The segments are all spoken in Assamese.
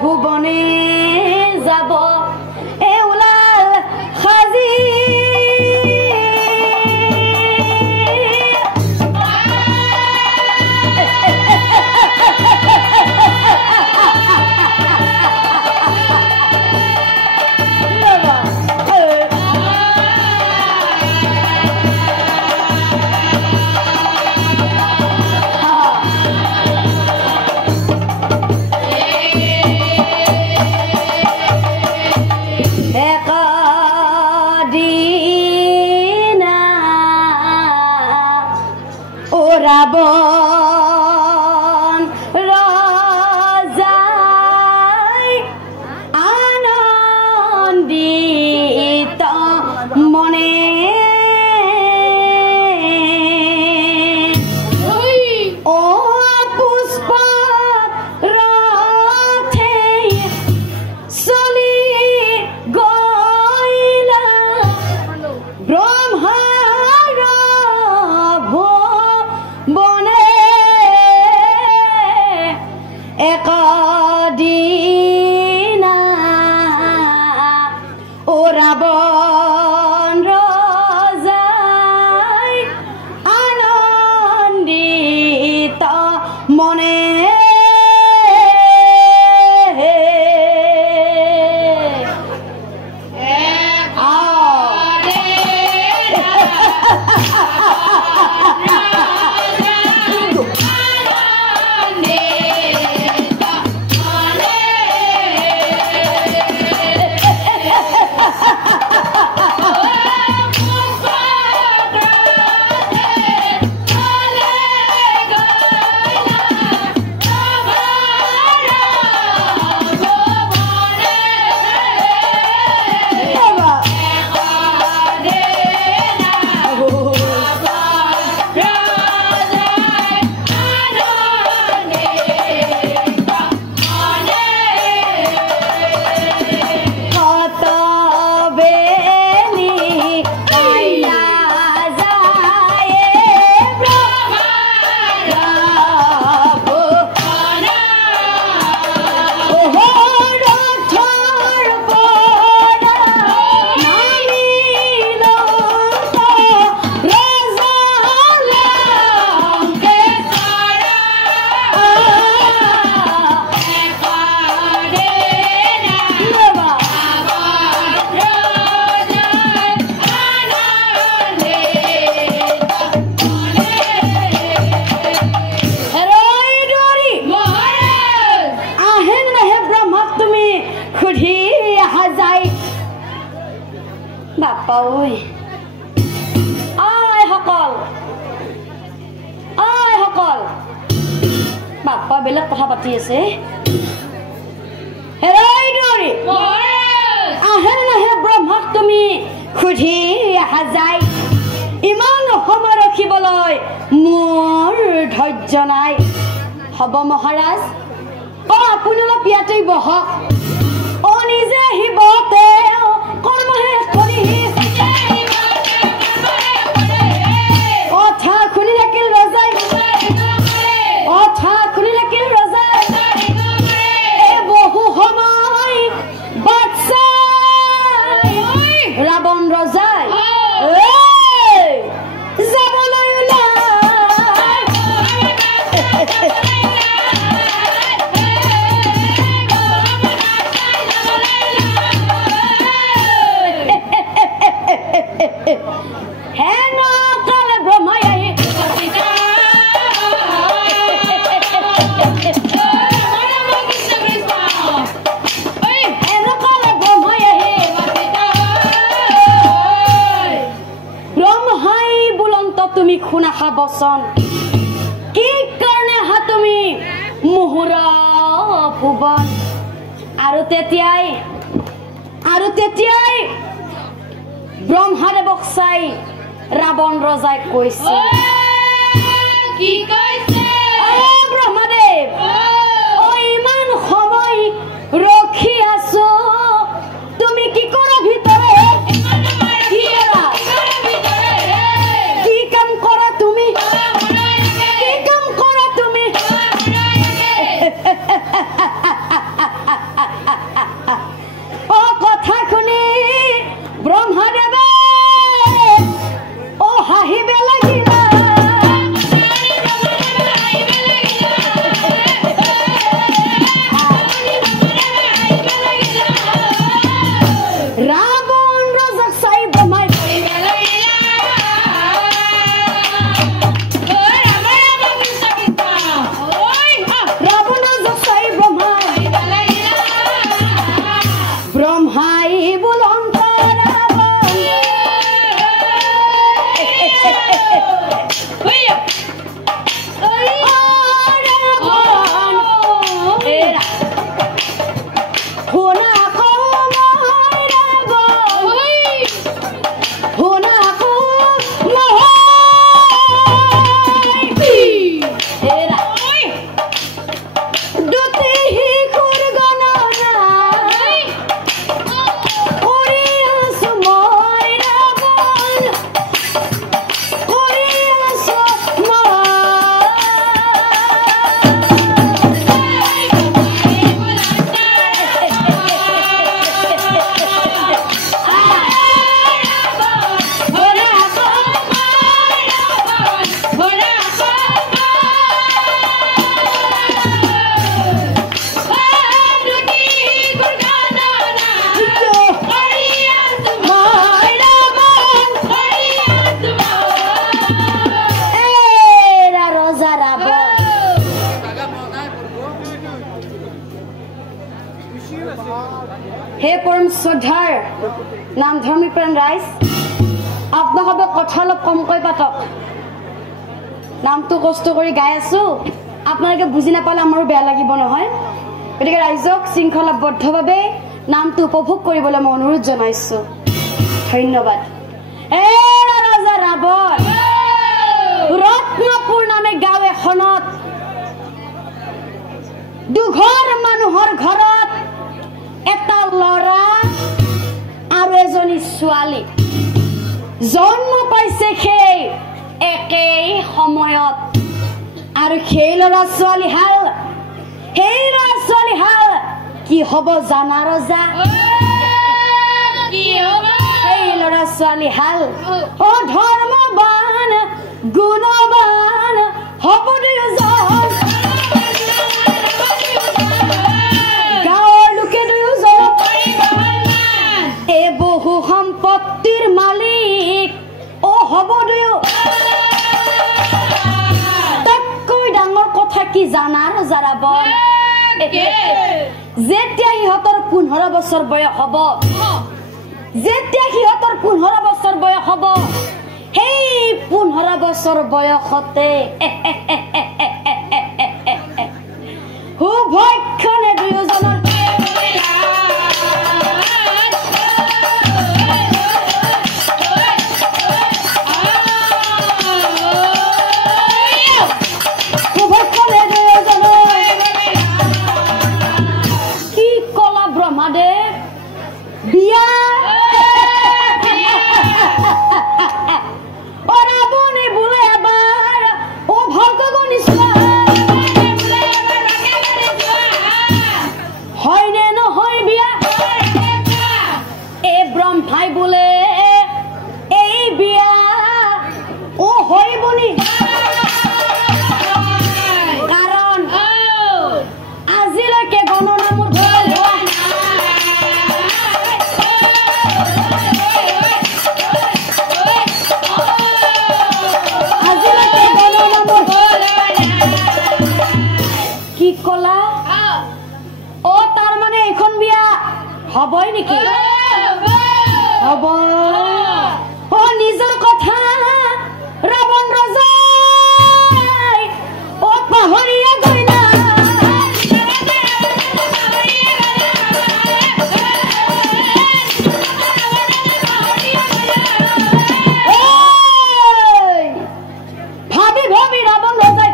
ভুবনে যাব এ ওলাল সাজি রাবণ রজাই আনন্দিত মনে ও পুষ্প রথে চলি গইলা ব্রহ্মা একদিনা ও রাবণ রজাই আনন্দিত মনে বাপ্পা ওই আই সকল বাপ্পা বেলেগ কথা পাতি আছে আহে নাহে ব্ৰহ্মাক তুমি সুধি আহা যায় ইমান সময় ৰখিবলৈ মোৰ ধৈৰ্য নাই হ'ব মহাৰাজ আপুনি অলপ ইয়াতেই বহক নিজে আহিব কৰ্মহে কৰি কথা শুনি থাকিল ৰজাই বহু সময় বাদশাহ ৰাৱণ ৰজাই যাবলৈ শুনাখা বচন কি কাৰণে হা তুমি মুহুৰ ভুৱন আৰু তেতিয়াই ব্ৰহ্মাদেৱক চাই ৰাৱণ ৰজাই কৈছে কি কৈছে ব্ৰহ্মাদেৱ ইমান সময় ৰখি আছো তুমি কি কৰা ভিতৰে পৰম শ্ৰদ্ধাৰ নাম ধৰ্মী প্ৰাণ ৰাইজ আপোনালোকে কথা অলপ কমকৈ পাতক নামটো কষ্ট কৰি গাই আছো আপোনালোকে বুজি নাপালে আমাৰো বেয়া লাগিব নহয় গতিকে ৰাইজক শৃংখলাবদ্ধভাৱে নামটো উপভোগ কৰিবলৈ মই অনুৰোধ জনাইছো ধন্যবাদ এ ৰাজা ৰাৱণ ৰত্নপুৰ নামে গাঁও এখনত দুঘৰ মানুহৰ ঘৰত এটা ল'ৰা আৰু এজনী ছোৱালী জন্ম পাইছে সেই একেই সময়ত আৰু সেই ল'ৰা ছোৱালী হাল কি হ'ব জানা ৰজা সেই ল'ৰা ছোৱালী হাল ধৰ্মবান গুণবান হ'ব দুয়োজন গাঁৱৰ লোকে দুয়োজন এই বহু সম্পত্তিৰ মালিক হ'ব দুয়ো তাতকৈ ডাঙৰ কথা কি জানা ৰজা ৰাৱণ যেতিয়া সিহঁতৰ 15 বছৰ বয়স হ'ব সেই 15 বছৰ বয়সতে উভয়ক্ষণে দুয়োজনৰ হবই নেকি হব নিজৰ কথা ৰাৱণ ৰজাই পাহৰিয়া গৈ না ভাবি ভাবি ৰাৱণ ৰজাই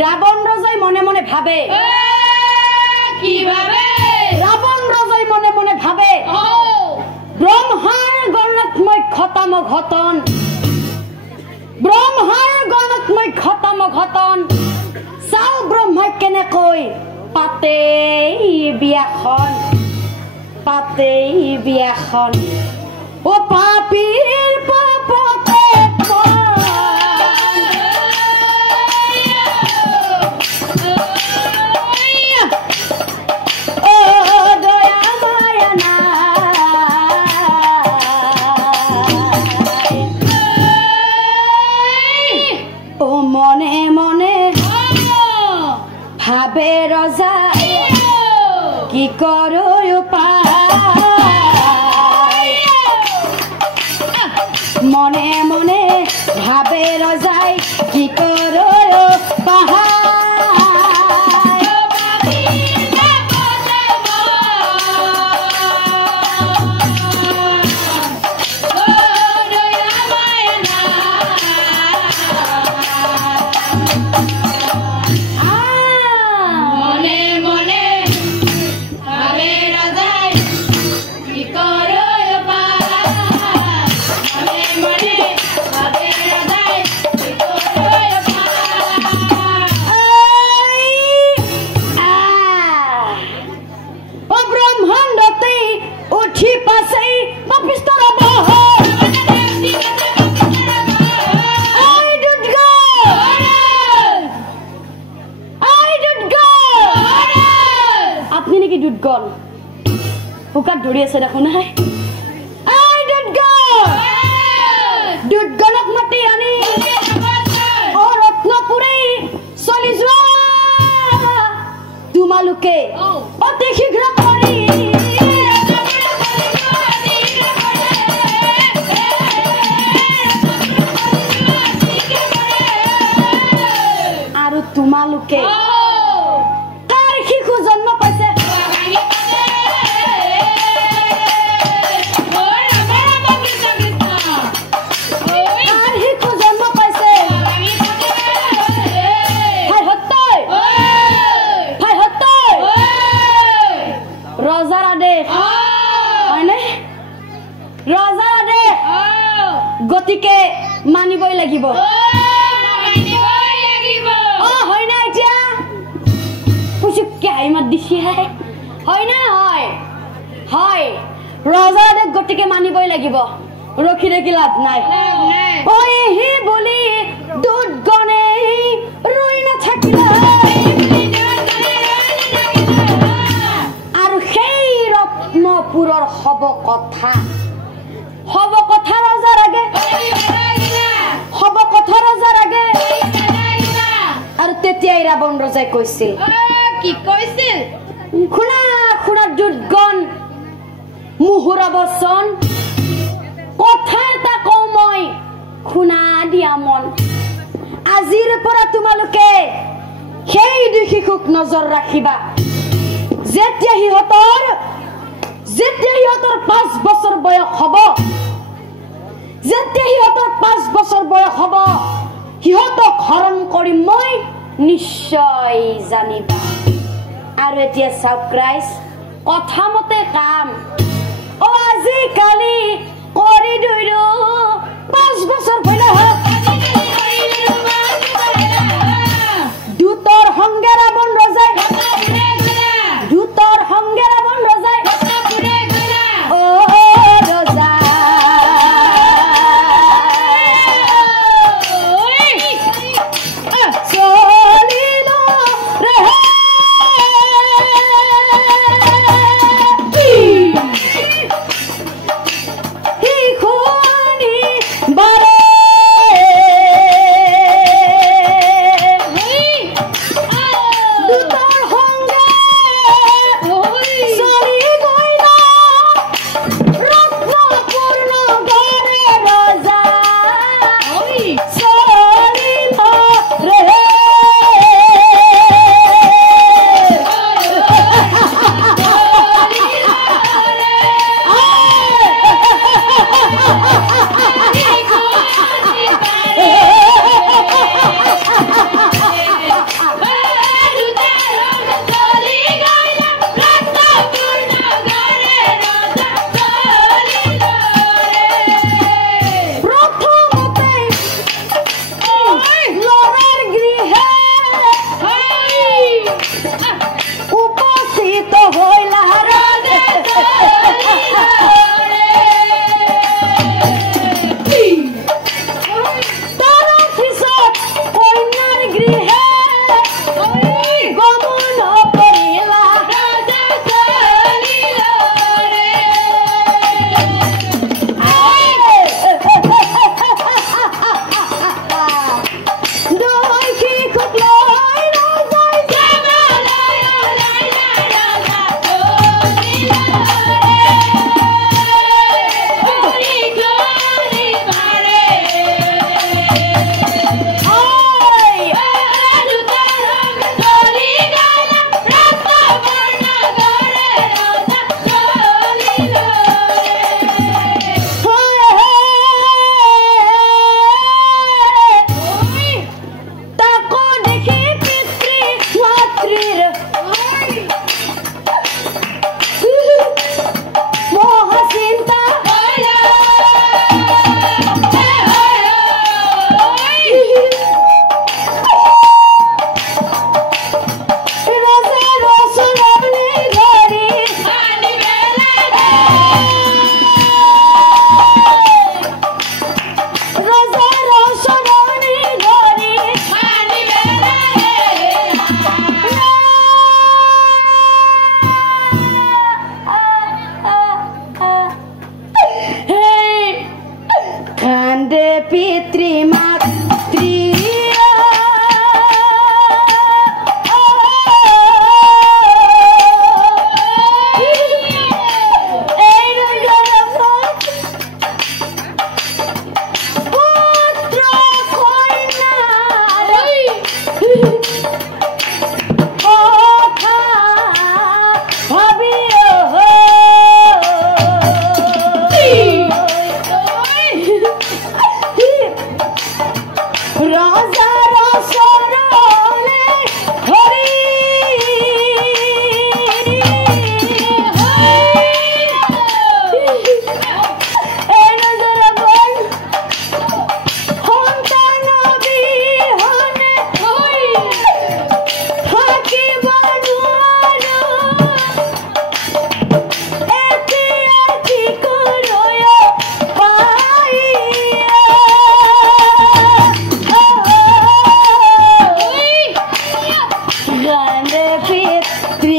ৰাৱণ ৰজাই মনে মনে ভাবে কি ভাবে ৰাৱণ ৰজাই মনে মনে ভাবে ব্ৰহ্মাৰ গণত মই খতম ঘটন চাও ব্ৰহ্মাই কেনেকৈ পাতে বিয়াখন ও পাপীৰ পাপতে ভাবে ৰজা কি কৰো মনে মনে ভাবে ৰজাই কি কৰো পুকাত ধৰি আছে দেখোন নাই তোমালোকে অতি শীঘ্ৰ কৰি আৰু তোমালোকে তাৰ শিশু জন্ম পাইছে গতিকে মানিবই লাগিব হয় না এতিয়া পুচুককে হাই মাত দিছি হয় না নহয় হয় ৰজাৰ আদেশ গতিকে মানিবই লাগিব ৰখি থাকি লাভ নাই হি বুলি দুধ গণে ৰৈ নাথাকিলে আৰু সেই ৰত্নপুৰৰ হব কথা ৰজাৰ আগে হব কথা ৰজাৰ আগে আৰু তেতিয়াই ৰাৱণ ৰজাই কৈছিল কি কৈছিল শুনা শুনা দুৰ্গণ মুহুৰা বচন কথা এটা কওঁ মই শুনা দিয়া মন আজিৰ পৰা তোমালোকে সেই দুই শিশুক নজৰ ৰাখিবা যেতিয়া সিহঁতৰ 5 বছৰ বয়স হ'ব যেতিয়া সিহঁতৰ 5 বছৰ বয়স হ'ব সিহঁতক হৰণ কৰি মই নিশ্চয় জানিবা আৰু এতিয়া চাওক ৰাইজ কথা মতে কাম আজিকালি কৰি দৈৰো 5 বছৰ ভইলা দুতৰ সংগে ৰাৱণ ৰজাই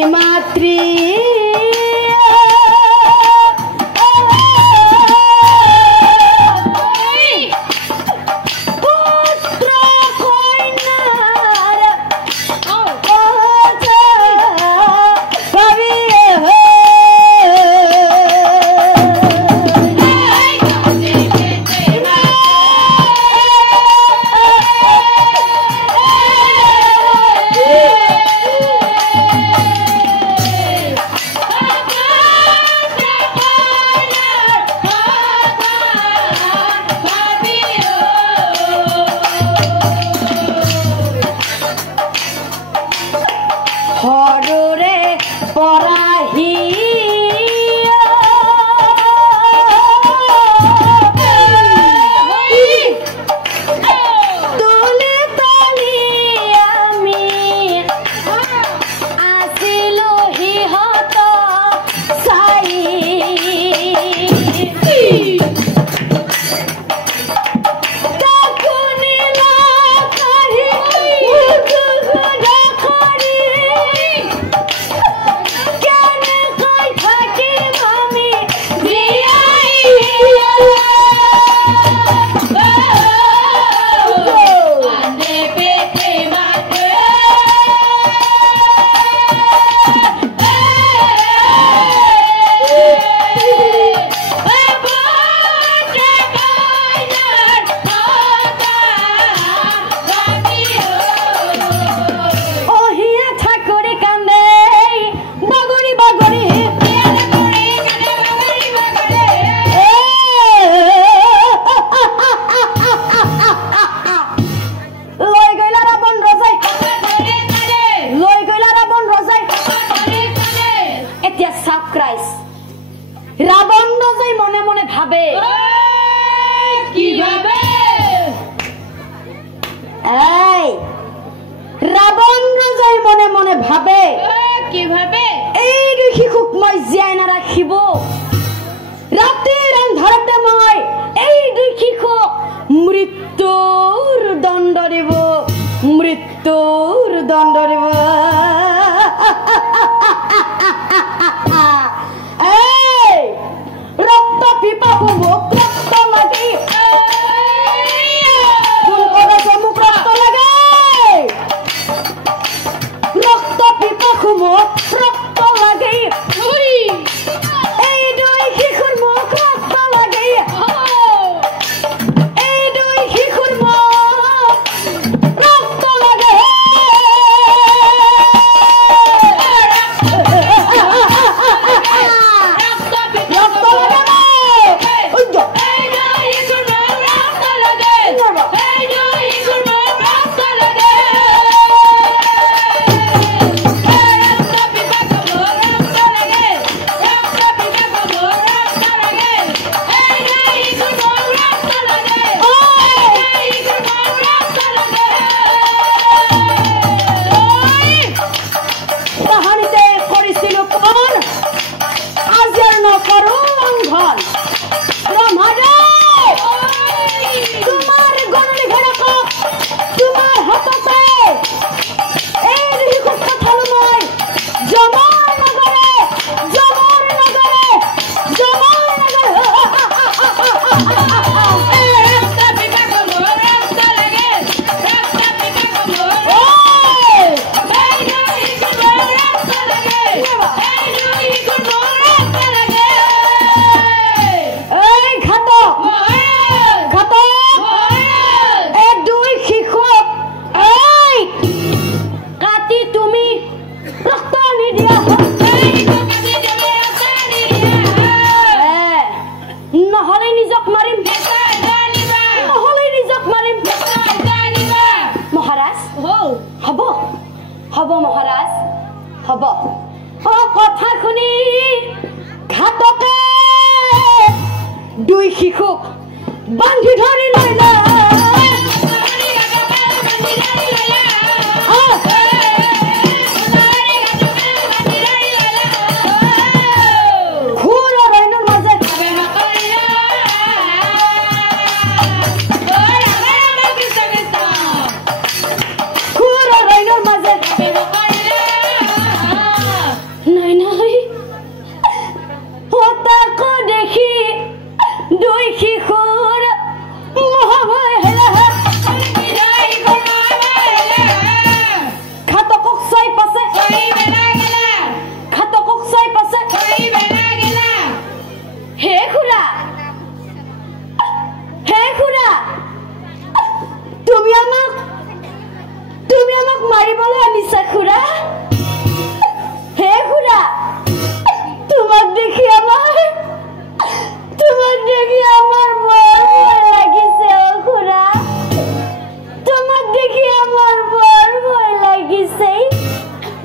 মাতৃ হররে পরাহি তুলি তলি আমি আসিলো হিহত চাই রাবণ রজাই মনে মনে ভাবে কি ভাবে এই রাবণ রজাই মনে মনে ভাবে কি ভাবে এই শিশুক মই জীয়াই নাৰাখিব ৰাতিৰ আন্ধাৰতে মই এই দুই শিশুক মৃত্যুৰ দণ্ড দিব মৃত্যুৰ দণ্ড দিব হব মহাৰাজ হব ও কথা শুনি ঘাতকে দুই শিশুক বান্ধি ধৰি লইলা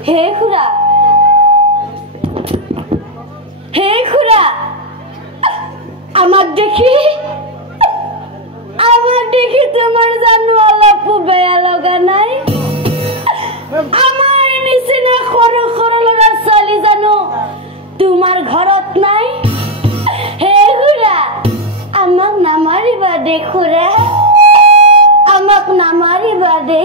হে খুড়া আমাৰ দেখি তোমাৰ জানো অলপ বেয়া লগা নাই আমাৰ নিচিনা সৰু সৰু ল'ৰা ছোৱালী জানো তোমাৰ ঘৰত নাই হে খুড়া আমাক নামাৰিবা দে খুড়া আমাক নামাৰিবা দে